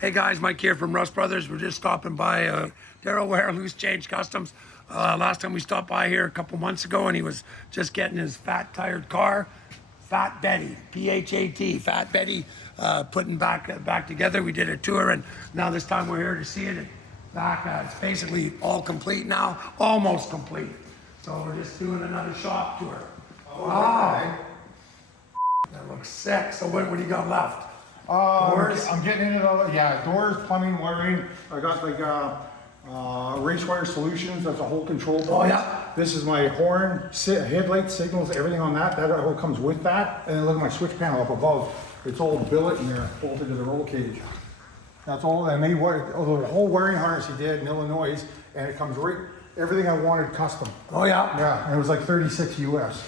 Hey guys, Mike here from Rust Brothers. We're just stopping by Daryl Ware, Loose Change Customs. Last time we stopped by here a couple months ago and he was just getting his fat tired car. Fat Betty, P-H-A-T, Fat Betty, putting back together. We did a tour and now this time we're here to see it back. It's basically all complete now, almost complete. So we're just doing another shop tour. Wow, that looks sick. So what do you got left? Doors? I'm getting into the, doors, plumbing, wiring. I got like race wire solutions. That's a whole control box. Oh yeah. This is my horn, headlight signals, everything on that. That all comes with that. And then look at my switch panel up above. It's all billet in there, bolted to the roll cage. That's all. And the whole wiring harness he did in Illinois, and it comes right. Everything I wanted custom. Oh yeah. Yeah, and it was like 36 US.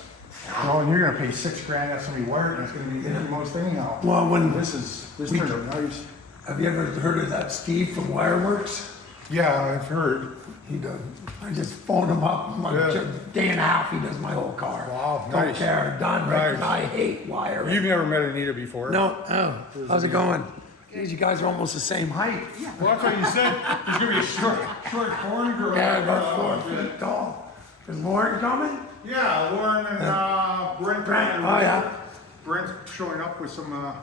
Oh, and you're gonna pay $6 grand. That's gonna be wired. That's gonna be the most anyhow. Well, this turned out nice. Have you ever heard of that Steve from Wireworks? Yeah, I've heard. He does. I just phoned him up. Like a day and a half. He does my whole car. Wow, Don't nice. care. Done. Right. Nice. I hate wiring. You've never met Anita before? No. Oh. How's it going? Geez, you guys are almost the same height. Yeah. Well, that's what you said. There's gonna be a short foreign girl. Yeah, about 4 feet tall. Is Lauren coming? Yeah, Lauren and Brent. Oh yeah. Brent's showing up with some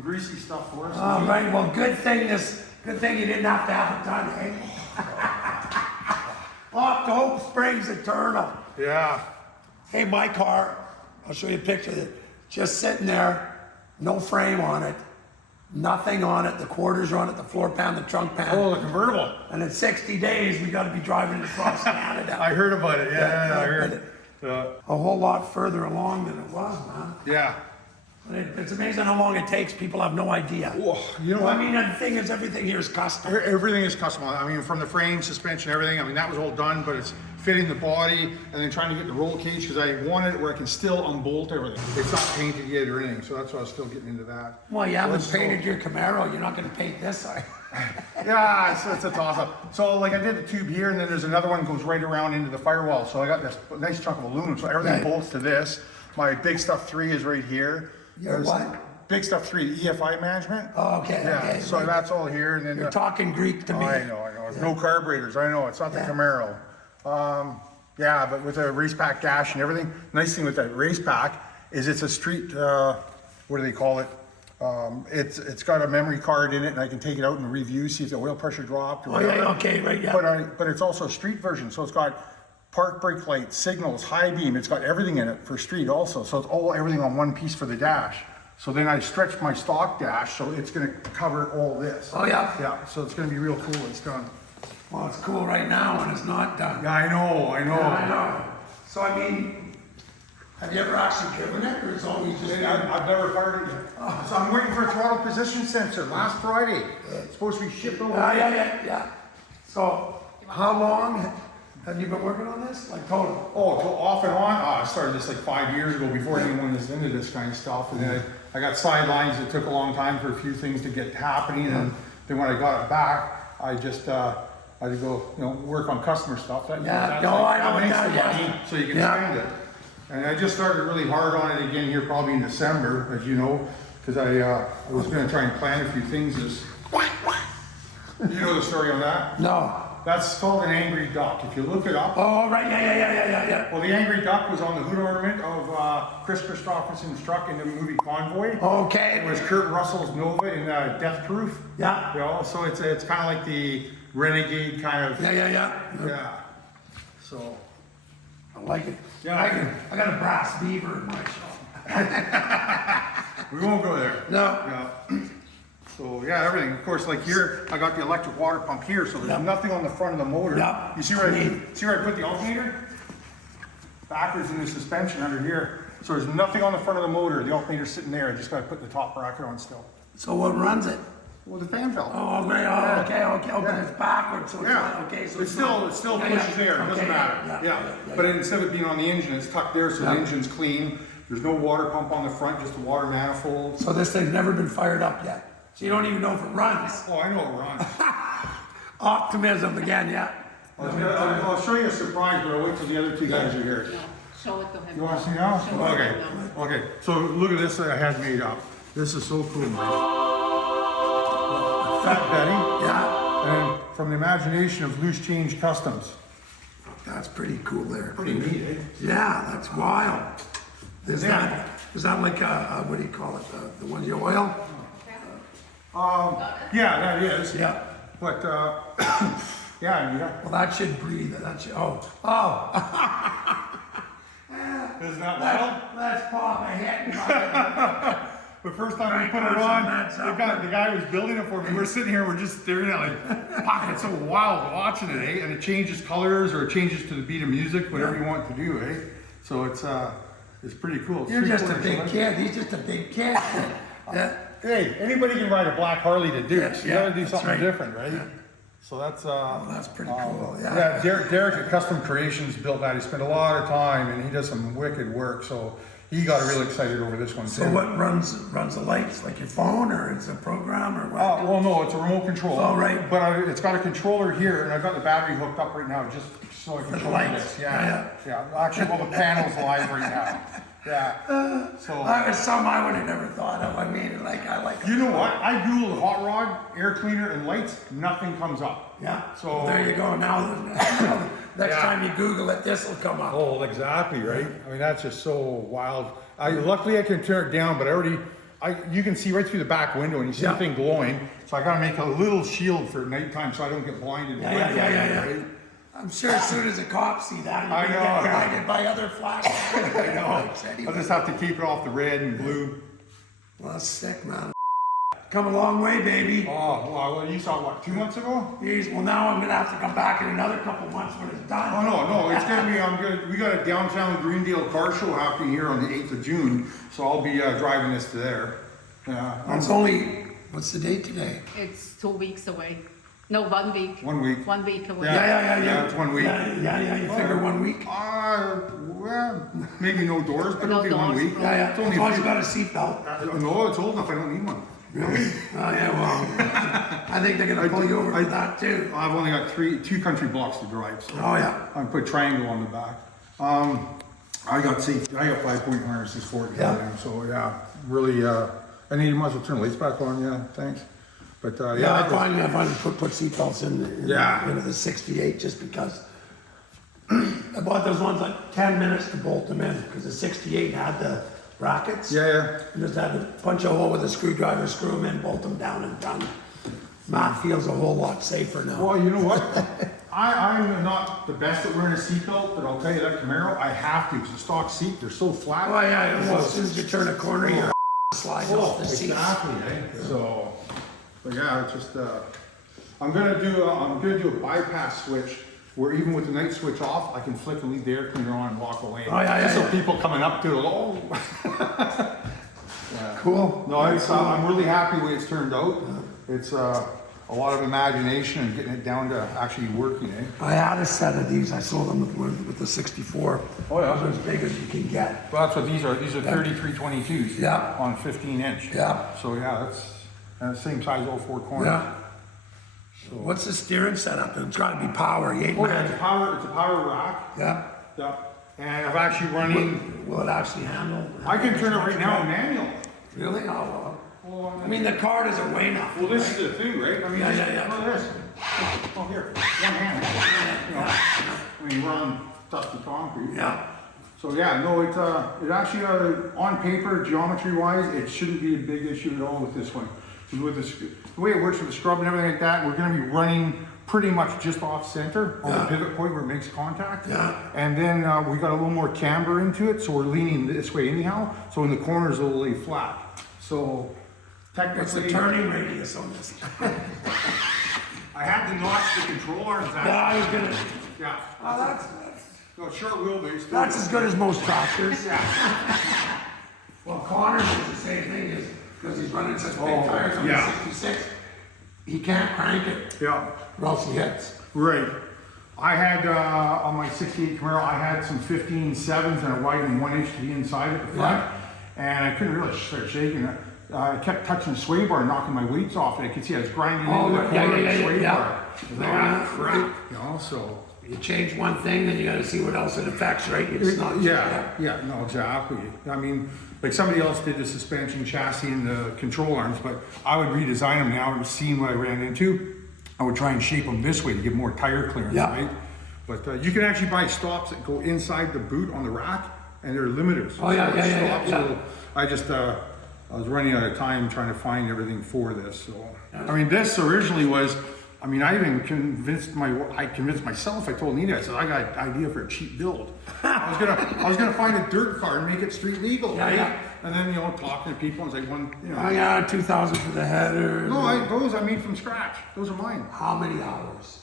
greasy stuff for us. Oh right. Well, good thing you didn't have to have it done, eh? Off to Hope Springs, Eternal. Yeah. Hey, my car, I'll show you a picture of it. Just sitting there, no frame on it, nothing on it, the quarters are on it, the floor pan, the trunk pan. Oh, the convertible. And in 60 days, we gotta be driving it across Canada. I heard about it, yeah, I heard. A whole lot further along than it was, man. Yeah. It's amazing how long it takes. People have no idea. Whoa, you know what? I mean, the thing is, everything here is custom. Everything is custom. I mean, from the frame, suspension, everything. I mean, that was all done, but it's fitting the body and then trying to get the roll cage because I wanted it where I can still unbolt everything. It's not painted yet or anything, so that's why I was still getting into that. Well, you haven't painted your Camaro. You're not going to paint this, are you? Yeah, it's a toss-up. So, like, I did the tube here, and then there's another one that goes right around into the firewall. So I got this nice chunk of aluminum, so everything bolts to this. My Big Stuff 3 is right here. Your what? Big Stuff 3, EFI management. Oh, okay. Yeah, Okay, so right. that's all here, and then You're talking Greek to me. I know. No carburetors. I know it's not the Camaro. Yeah, but with a race pack dash and everything. Nice thing with that race pack is it's a street. What do they call it? It's got a memory card in it, and I can take it out and review, see if the oil pressure dropped. Or Oh yeah. Okay. Right. Yeah. But it's also a street version, so it's got park brake lights, signals, high beam. It's got everything in it for street also. So it's everything on one piece for the dash. So then I stretched my stock dash, so it's going to cover all this. Oh yeah. Yeah. So it's going to be real cool when it's done. Well, it's cool right now when it's not done. Yeah, I know. Yeah, I know. So I mean, have you ever actually driven it, or it's always just? I've never fired it yet. So I'm waiting for a throttle position sensor. Last Friday, it's supposed to be shipped over. Yeah. So how long have you been working on this? Like total? Oh, off and on. I started this like 5 years ago before anyone was into this kind of stuff, and then I got sidelines. It took a long time for a few things to get happening, and then when I got it back, I just I had to go, work on customer stuff. I know that. So you can spend it. And I just started really hard on it again here, probably in December, as you know, because I was going to try and plan a few things. You know the story on that? No. That's called an angry duck. If you look it up. Oh right, yeah. Well, the angry duck was on the hood ornament of Chris Christopherson's truck in the movie Convoy. Okay. It was Kurt Russell's Nova in Death Proof. Yeah. So it's kind of like the renegade kind of. Yeah. So. I like it. Yeah. I got a brass beaver in my shop. We won't go there. No. Yeah. So yeah, everything. Of course, like here, I got the electric water pump here, so there's nothing on the front of the motor. Yeah. You see where I put the alternator? Backwards in the suspension under here. So there's nothing on the front of the motor. The alternator's sitting there. I just got to put the top bracket on still. So what runs it? Well, the fan valve. Oh, great. Oh, okay. But it's backwards, so it's not, okay. So it still pushes air. It doesn't matter. Yeah. But instead of being on the engine, it's tucked there, so the engine's clean. There's no water pump on the front, just a water manifold. So this thing's never been fired up yet. So you don't even know if it runs. Oh, I know it runs. Optimism again, yeah. I'll show you a surprise, but I'll wait till the other two guys are here. Show it to him. You want to see now? Show it to Okay. him. Okay. So look at this that I had made up. This is so cool, Mike. Fat Betty. Yeah, And from the imagination of Loose Change Customs. that's pretty cool there. Pretty neat, eh? Yeah, that's wild. Is that like what do you call it? The one you oil? Yeah, that is. Yeah. But, yeah, you got, Well, that should breathe. That should. Oh. isn't that wild? Let's pop a hit. The first time we put Right, it on, that's the guy who was building it for me, we're sitting here, we're just staring at like, fuck, it's so wild watching it, eh? And it changes colors or it changes to the beat of music, whatever you want to do, eh? So it's pretty cool. It's You're just a 3/4 big inch. kid. He's just a big kid. Yeah. Hey, anybody can ride a black Harley to Dukes. You Yeah, gotta do that's something right. different, right? Yeah. So that's, Well, that's pretty cool. Yeah. yeah, Derek at Custom Creations built that. He spent a lot of time and he does some wicked work. So he got real excited over this one So too. what runs the lights? Like your phone, or it's a program, or what? Well, no, it's a remote control. Oh, right. But it's got a controller here, and I've got the battery hooked up right now just so I can the control lights. this. Yeah. Actually, well, the panel's live right now. Yeah. So. That was something I would have never thought of. I mean, I like. You know what? I Googled hot rod, air cleaner, and lights. Nothing comes up. Yeah. So- there you go. Now, next Yeah. time you Google it, this will come up. Oh, exactly, right? I mean, that's just so wild. Luckily I can turn it down, but you can see right through the back window and you see Yeah. the thing glowing. So I gotta make a little shield for nighttime so I don't get blinded. Yeah. Right? I'm sure as soon as the cops see that, I you're know, gonna get yeah. blinded by other flashes. I know. I'll just have to keep it off the red and blue. Well, that's sick, man. Come a long way, baby. Oh, well, you saw what, 2 months ago? Jeez, well, now I'm gonna have to come back in another couple months when it's done. Oh, no, it's gonna be, we got a downtown Greendale car show happening here on the 8th of June, so I'll be driving this to there. Yeah. It's only, what's the date today? It's 2 weeks away. No, 1 week. 1 week. 1 week away. Yeah, it's 1 week. Yeah, you figure 1 week? Well, maybe no doors, but No it'll be 1 doors, week. Yeah, It's as only long a as you few- got a seatbelt. No, it's old enough, I don't need one. Really? Oh, yeah, well, I think they're gonna pull you over for that too. I've only got two country blocks to drive, so Oh, yeah. I put triangle on the back. I got 5-point harnesses for it. Yeah. So yeah, really, I need, you might as well turn the lights back on, yeah, thanks. But, Yeah, I find to put seatbelts in, Yeah. into the 68 just because I bought those ones like 10 minutes to bolt them in because the 68 had the brackets. yeah. You just had to punch a hole with a screwdriver, screw them in, bolt them down and done. Matt feels a whole lot safer now. Well, you know what? I'm not the best at wearing a seatbelt, but I'll tell you that Camaro, I have to, because the stock seat, they're so flat. Oh, yeah, well, as soon as you turn a corner, you're sliding off the seat. Exactly, eh? So, but yeah, it's just, I'm gonna do a bypass switch where even with the night switch off, I can flick and leave the air cleaner on and walk away. Oh, yeah, Just yeah, so people coming up to it, oh. Yeah. Cool. No, I'm really happy the way it's turned out. It's a lot of imagination and getting it down to actually working, eh? I had a set of these. I sold them with the 64. Oh, yeah. Those are as big as you can get. Well, that's what these are. These are 3322s. Yeah. On 15 inch. Yeah. So yeah, that's the same size 04 corner. Yeah. What's the steering setup? It's got to be power. You ain't Oh, yeah, it's mad. a power rack. Yeah. Yeah. And I'm actually running. Will it actually handle? I can turn it right now manual. Really? Oh, well. I mean, the car doesn't weigh enough. Well, this is the thing, right? I mean, Yeah. Look at this. Oh, here, one hand. You know, I mean, we're on dusty concrete. Yeah. So yeah, no, it actually, on paper, geometry-wise, it shouldn't be a big issue at all with this one. So with the way it works with the scrub and everything like that, we're gonna be running pretty much just off center on the pivot point where it makes contact. Yeah. And then we got a little more camber into it, so we're leaning this way anyhow. So in the corners, it'll lay flat. So technically. What's the turning radius on this? I had to notch the control arms out. Yeah, I was gonna. Yeah. Oh, that's No, short wheelbase. that's as good as most tractors. Well, Connors is the same thing because he's running such big tires on the 66. He can't crank it, Yeah. or else he hits. Right. I had, on my 68 Camaro, I had some 15.7s and a widened 1 inch to the inside at the front. And I couldn't really start shaking it. I kept touching the sway bar and knocking my weights off, and I could see I was grinding into the corner of the sway bar. Crap, you know, so, you change one thing, then you gotta see what else it affects, right? It's not just that. Yeah, no, exactly. I mean, like somebody else did the suspension chassis and the control arms, but I would redesign them now and seeing what I ran into. I would try and shape them this way to get more tire clearance, Yeah. right? But you can actually buy stops that go inside the boot on the rack, and they're limiters. Oh, yeah, So yeah, yeah, stops yeah. will- I just, I was running out of time trying to find everything for this, so. I mean, this originally was, I mean, I even convinced myself, I told Nita, I said, I got an idea for a cheap build. I was gonna find a dirt car and make it street legal, Yeah, right? yeah. And then, you know, talking to people, it's like Oh yeah, 2,000 for the header. no, those I made from scratch. Those are mine. How many hours?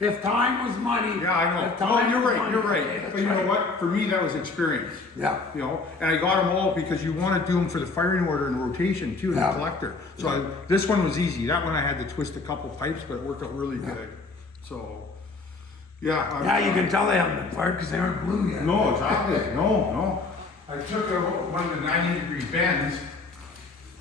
If time was money. Yeah, I know. if time Oh, you're was right, money, you're okay, right. that's But you know right. what? For me, that was experience. Yeah. You know, and I got them all because you want to do them for the firing order and rotation too, and Yeah. the collector. So this one was easy. That one I had to twist a couple pipes, but it worked out really good. So, yeah. Yeah, you can tell they haven't been fired because they aren't blue yet. No, exactly. No. I took one of the 90-degree bends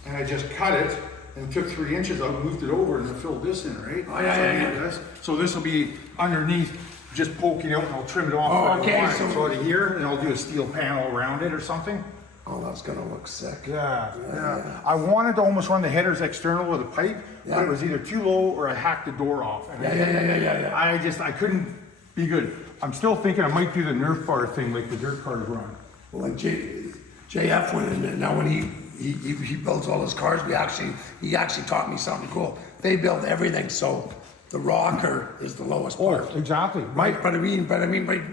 and I just cut it and took 3 inches out, moved it over, and I filled this in, right? Oh, yeah, So yeah, I yeah. did this. So this will be underneath, just poking out, and I'll trim it off. Oh, where I okay, want it. so- So out of here, and I'll do a steel panel around it or something. Oh, that's gonna look sick. Yeah. I wanted to almost run the headers external with a pipe, but Yeah. it was either too low or I hacked the door off. And Yeah. I couldn't be good. I'm still thinking I might do the Nerf bar thing like the dirt cars run. Well, like JF went in, and now when he builds all his cars, he actually taught me something cool. They build everything so the rocker is the lowest part. exactly. Right, but I mean,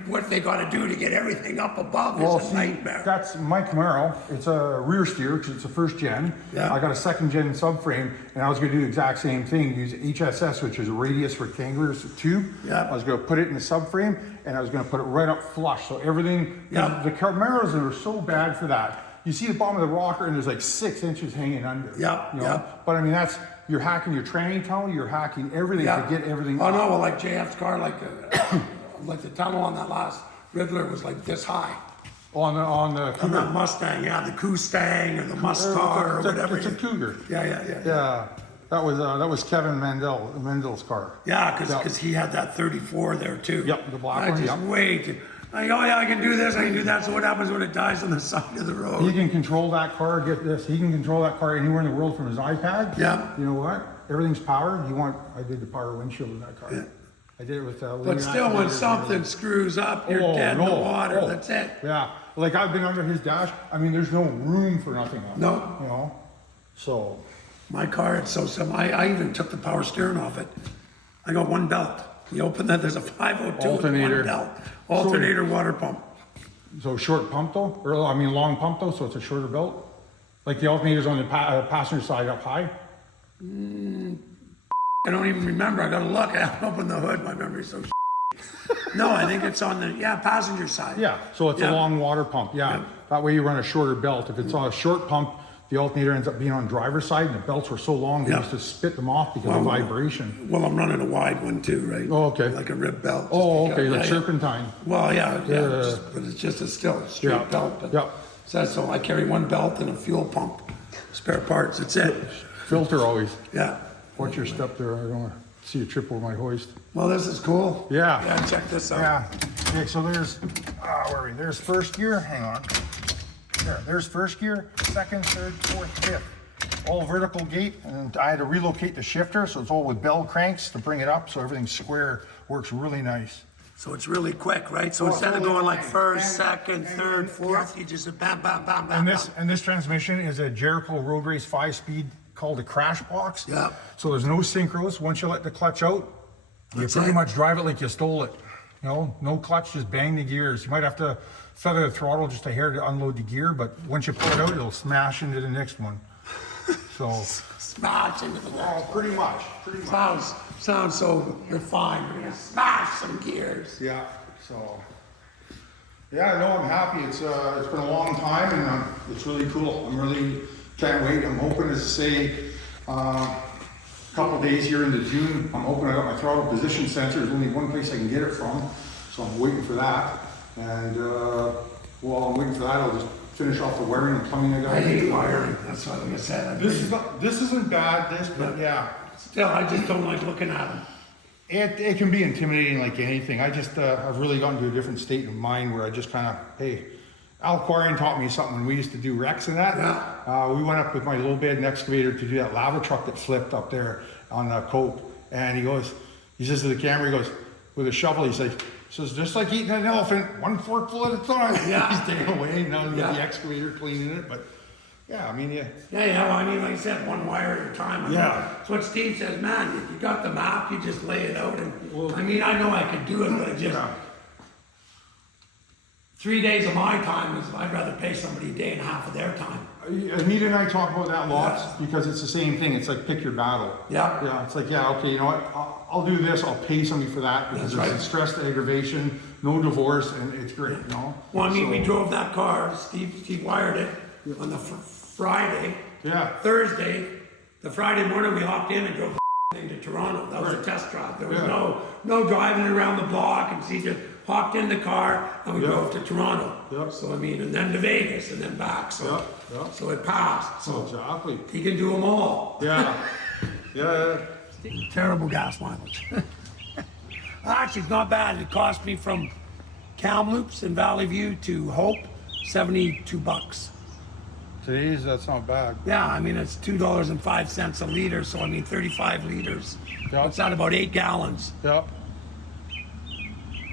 what they got to do to get everything up above is a nightmare. That's my Camaro. It's a rear steer because it's a first gen. Yeah. I got a second gen subframe, and I was going to do the exact same thing. Use HSS, which is a radius rectangular tube. Yeah. I was going to put it in the subframe, and I was going to put it right up flush, so everything. Yeah. The Camaros are so bad for that. You see the bottom of the rocker, and there's like 6 inches hanging under. Yeah, You know? yeah. But I mean, you're hacking your tranny tunnel. You're hacking everything to get everything. Oh up. no, well, like JF's car, like the tunnel on that last Riddler was like this high. On the On that Mustang, yeah, the Coustang or the Mustar or whatever. It's a Cougar. Yeah. Yeah, that was Kevin Mendel's car. Yeah, because he had that 34 there too. Yep, the black I one, just yep. wait. Like, oh yeah, I can do this, I can do that. So what happens when it dies on the side of the He road? can control that car. Get this, he can control that car anywhere in the world from his iPad. Yeah. You know what? Everything's powered. I did the power windshield in that car. Yeah. I did it with. But still, when something screws up, you're dead in the water. That's it. Yeah, like I've been under his dash. I mean, there's no room for nothing on it. No. You know, so. My car, it's so simple. I even took the power steering off it. I got one belt. You open that, there's a 502 with Alternator. one belt. Alternator water pump. So short pump though, or I mean long pump though, so it's a shorter belt. Like the alternator's on the passenger side up high. I don't even remember. I gotta look. I haven't opened the hood. My memory's so No, I think it's on the, passenger side. Yeah, so it's Yeah. a long water pump, yeah. That way you run a shorter belt. If it's on a short pump, the alternator ends up being on driver's side, and the belts were so long, they Yeah. used to spit them off because of vibration. Well, I'm running a wide one too, right? Oh, okay. Like a rib belt. just Oh, because- okay, like yeah. serpentine. Well, yeah. Yeah. But it's just a straight Yeah. belt. But Yeah. so I carry one belt and a fuel pump, spare parts. That's it. Filter always. Yeah. Watch your step there, I don't want to see you trip over my hoist. Well, this is cool. Yeah. Yeah, check this out. Yeah, okay, so there's, where are we? There's first gear, hang on. There's first gear, second, third, fourth, fifth. All vertical gate, and I had to relocate the shifter, so it's all with bell cranks to bring it up, so everything's square, works really nice. So it's really quick, right? So Oh, instead of totally going like fine. first, And- second, third, fourth, you just bam, bam, bam, bam. And this transmission is a Jericho Road Race 5-speed called a crash box. Yeah. So there's no synchros. Once you let the clutch out, you That's pretty it. much drive it like you stole it. You know, no clutch, just bang the gears. You might have to feather the throttle just a hair to unload the gear, but once you pull it out, it'll smash into the next one. So, Smash into the wall. pretty much. Sounds so refined. We're gonna smash some gears. Yeah. So, yeah, no, I'm happy. It's been a long time, and it's really cool. I'm really can't wait. I'm hoping, as I say, couple days here into June, I'm hoping I got my throttle position sensor. There's only one place I can get it from, so I'm waiting for that. And while I'm waiting for that, I'll just finish off the wiring and plumbing I got. I hate wiring. That's what I'm gonna say. This isn't bad, but yeah. Still, I just don't like looking at them. It can be intimidating like anything. I've really gotten to a different state of mind where I just kind of, hey, Al Quarian taught me something when we used to do wrecks and that. Yeah. We went up with my low bed and excavator to do that lava truck that flipped up there on the cope. And he says to the camera, he goes, with a shovel, he says, just like eating an elephant, one forkful at a time. Yeah. He's taking away, now with Yeah. the excavator cleaning it. But yeah, I mean, Yeah, well, I mean, like I said, one wire at a time. I mean, Yeah. that's what Steve says, man, if you got the map, you just lay it out. And I mean, I know I could do it, but I just, 3 days of my time is, I'd rather pay somebody a day and a half of their time. Anita and I talk about that lots because it's the same thing. It's like pick your battle. Yeah. Yeah. It's like, yeah, okay, you know what? I'll do this. I'll pay somebody for that because That's right. it's stress to aggravation, no divorce, and it's great, you know? Well, I mean, So, we drove that car, Steve wired it on the Friday. Yeah. Thursday, the Friday morning, we hopped in and drove the thing to Toronto. That was a test drive. There was Yeah. no driving around the block, and Steve just hopped in the car and we Yeah. drove to Toronto. Yep. So I mean, and then to Vegas and then back. So Yep, yep. so it passed. So Exactly. he can do them all. Yeah. Yeah. Terrible gas mileage. Actually, it's not bad. It cost me from Kamloops in Valley View to Hope, $72. That's not bad. Yeah, I mean, it's $2.05 a liter, so I mean, 35 liters. Yeah. What's that, about 8 gallons? Yep.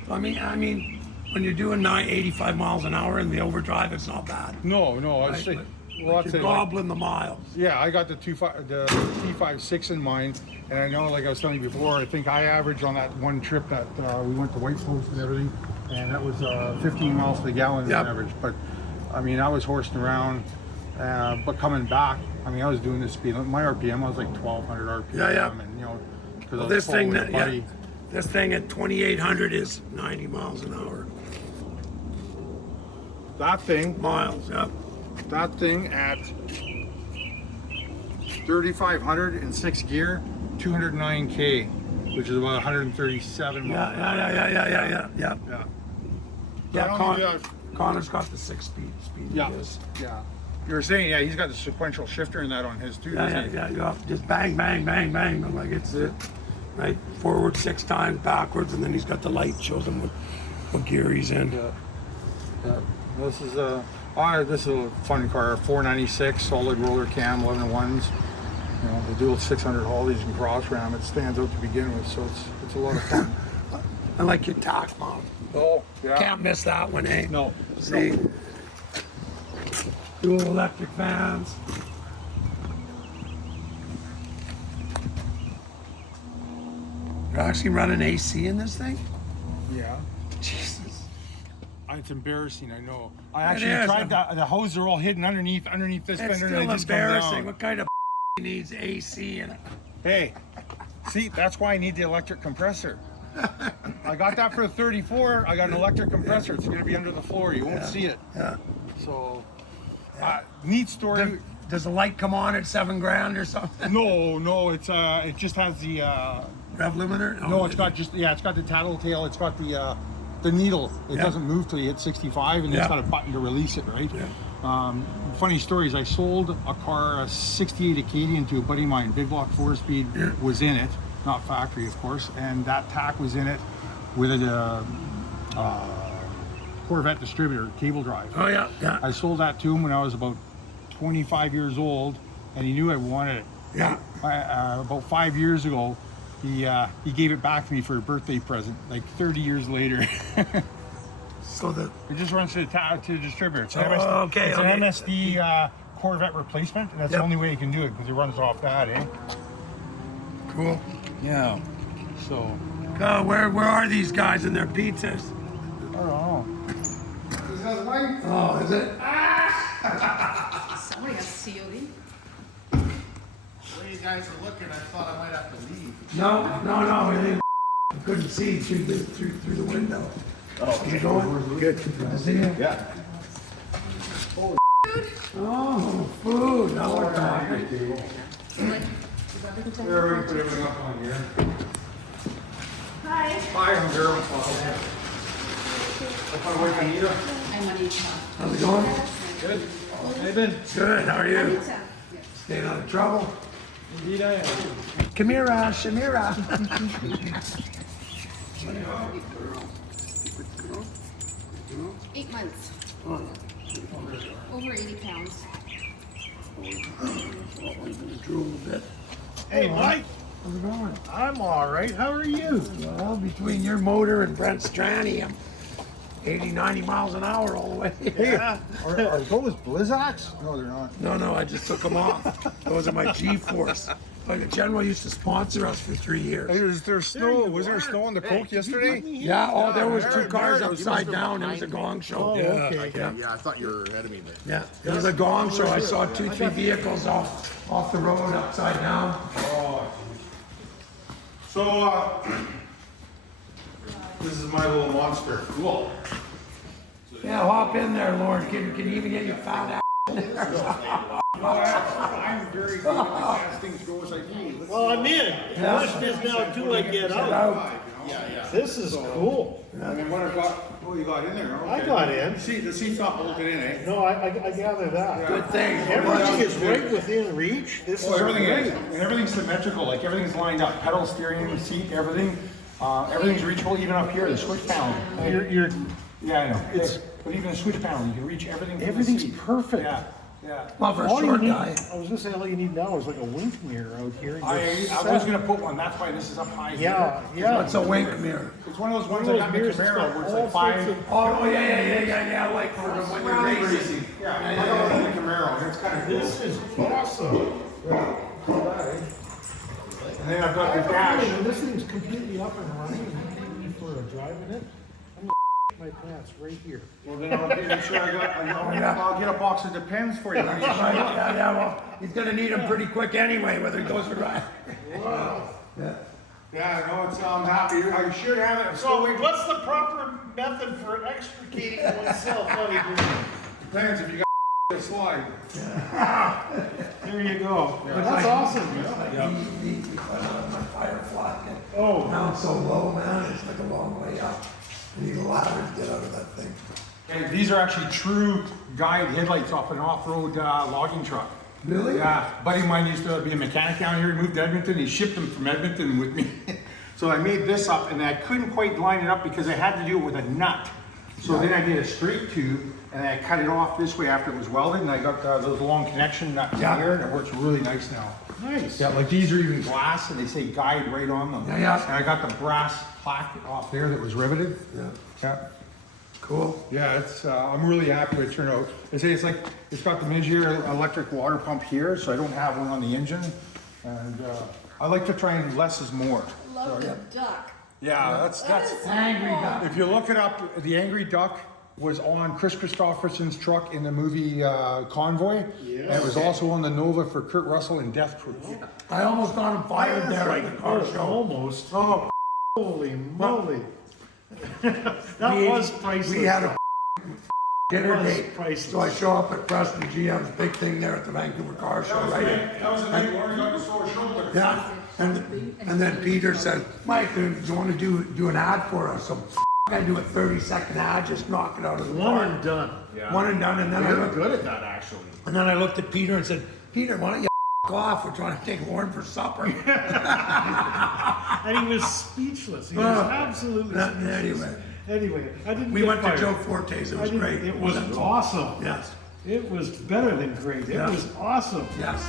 I mean, when you're doing 85 miles an hour in the overdrive, it's not bad. No, I Right? say, But lots you're of gobbling the miles. yeah, I got the T56 in mind, and I know, like I was telling you before, I think I averaged on that one trip that we went to White Post and everything, and that was 15 miles per gallon Yep. on average. But I mean, I was horsing around, but coming back, I mean, I was doing this speed. My RPM, I was like 1,200 RPM, Yeah. and you know, because Well, I was this thing, following a buddy. this thing at 2,800 is 90 miles an hour. That thing at 3,500 in 6th gear, 209K, which is about 137 miles. Yeah. Yeah. Yeah, I don't know, Connor's got the 6-speed Yeah. he is. Yeah. You were saying, yeah, he's got the sequential shifter in that on his too. doesn't he? Yeah. Just bang, bang, bang, bang. I'm like, it's it. Right? Forward 6 times, backwards, and then he's got the light, shows him what gear he's in. Yeah. This is a fun car, 496 solid roller cam, 11.1s. You know, the dual 600 Hollies and cross ram. It stands out to begin with, so it's a lot of fun. I like your tack mount. Oh, yeah. Can't miss that one, eh? No. See? Dual electric fans. You're actually running AC in this thing? Yeah. Jesus. It's embarrassing, I know. I It actually is. tried that. The hoses are all hidden underneath this It's fender, and still they just come embarrassing. down. What kind of needs AC in it? Hey, see, that's why I need the electric compressor. I got that for a 34. I got an electric compressor. It's going to be under the floor. You won't see it. Yeah. So, neat story. Does the light come on at $7,000 or something? No, it just has the. Rev limiter? No, it's got it's got the tattletale. It's got the needle. It Yeah. doesn't move till you hit 65, and Yeah. it's got a button to release it, right? Yeah. Funny story is I sold a car, a 68 Acadian, to a buddy of mine. Big block 4-speed was in it, not factory, of course, and that tack was in it with a Corvette distributor, cable drive. Oh, yeah. I sold that to him when I was about 25 years old, and he knew I wanted it. Yeah. About 5 years ago, he gave it back to me for a birthday present, like 30 years later. So It just runs to the distributor. It's an Oh, okay, It's okay. an MSD Corvette replacement, and that's Yep. the only way you can do it because it runs off that, eh? cool. Yeah. So, Where are these guys and their pizzas? I don't know. Oh, is it? Somebody has sealed in. The way you guys are looking, I thought I might have to leave. No. I think couldn't see through the window. Oh, You going? good. I see you. Yeah. Oh, food. Now we're talking. There, we can put everything up on here. Hi. Hi, I'm Daryl. That's my wife Anita. I'm Anita. How's it going? Good. How you been? Good. How are you? Staying out of trouble? Indeed I am. Kamira, Shamira. 8 months. Over 80 pounds. Drool a bit. Hey, Mike. How's it going? I'm all right. How are you? Well, between your motor and Brent's tranny, I'm 80, 90 miles an hour all the way. Yeah. Are those Blizzaks? No, they're not. No, I just took them off. Those are my G-Force. Like the General used to sponsor us for 3 years. There's snow. Was there snow on the Coke yesterday? Yeah, oh, there was 2 cars upside down. It was a gong show. Oh, okay. Yeah, I thought you were ahead of me there. Yeah, it was a gong show. I saw 2, 3 vehicles off the road upside down. So, this is my little monster. Cool. Yeah, hop in there, Lauren. Can you even get your fat ass? I'm very good as things go as I need. Well, I'm in. The question is now, do I get out? This is cool. And then what I got, what you got in there? Okay. I got in. See, the seat's not bolted in, eh? No, I gather that. Good thing. Everything is right within reach. This Well, is everything great. is, and everything's symmetrical, like everything's lined up, pedal, steering, seat, everything. Everything's reachable, even up here, the switch panel. You're Yeah, I know. But even the switch panel, you can reach everything. from the everything's seat. perfect. Yeah, yeah. Well, for a All you short need, guy. I was gonna say all you need now is like a wink mirror out here. and I you're was set. gonna put one, that's why this is up high here. Yeah. It's a wink mirror. It's one of those ones One that of got those me mirrors that's Camaro, got where it's all like 5. sorts Oh, yeah, like for when you're racing. Yeah, I got it in the Camaro, and it's kind of cool. This is awesome. And then I've got the dash. When this thing's completely up and running and you take me for a drive in it, I'm gonna my plants right here. Well, then I'll make sure I'll get a box of Depends for you. Right, yeah, well, he's gonna need them pretty quick anyway, whether he goes for a ride. Yeah, no, it's, I'm happy, I should have it. So what's the proper method for extricating oneself out of here? Depends if you got a slide. There you go. It's That's like- awesome. It's like neat because of my firefly. Oh. Now it's so low, man, it's like a long way up. You need a ladder to get out of that thing. Okay, these are actually true guide headlights off an off-road logging truck. Really? Yeah, a buddy of mine used to be a mechanic down here, he moved to Edmonton, he shipped them from Edmonton with me. So I made this up and I couldn't quite line it up because I had to do it with a nut. So then I made a straight tube and I cut it off this way after it was welded and I got those long connection nuts Yeah. here and it works really nice now. Nice. Yeah, like these are even glass and they say guide right on them. Yeah. And I got the brass plaque off there that was riveted. Yeah. Yeah. Cool. Yeah, it's, I'm really happy with it turned out. I say it's like, it's got the Migier electric water pump here, so I don't have one on the engine. And, I like to try and less is more. Love the duck. Yeah, that's, Angry guy. if you look it up, the Angry Duck was on Chris Christopherson's truck in the movie, Convoy. And it was also on the Nova for Kurt Russell in Death Proof. I almost got him fired there at the car show. Almost. Oh, Holy moly. That was priceless. We had a dinner was date. priceless. So I show up at Preston GM's big thing there at the Vancouver Car Show, right? that was the night Lauren got the sore shoulder. Yeah, and then Peter said, Mike, do you want to do an ad for us? So I do a 30-second ad, just knock it out of the One park. and done. One and done, and then I looked, Good at that, actually. and then I looked at Peter and said, Peter, why don't you off? We're trying to take Lauren for supper. And he was speechless. He was absolutely speechless. Anyway, I didn't we get went to fired. Joe Forte's. It was great. It was awesome. Yes, It was better than great. It Yeah. was awesome. yes.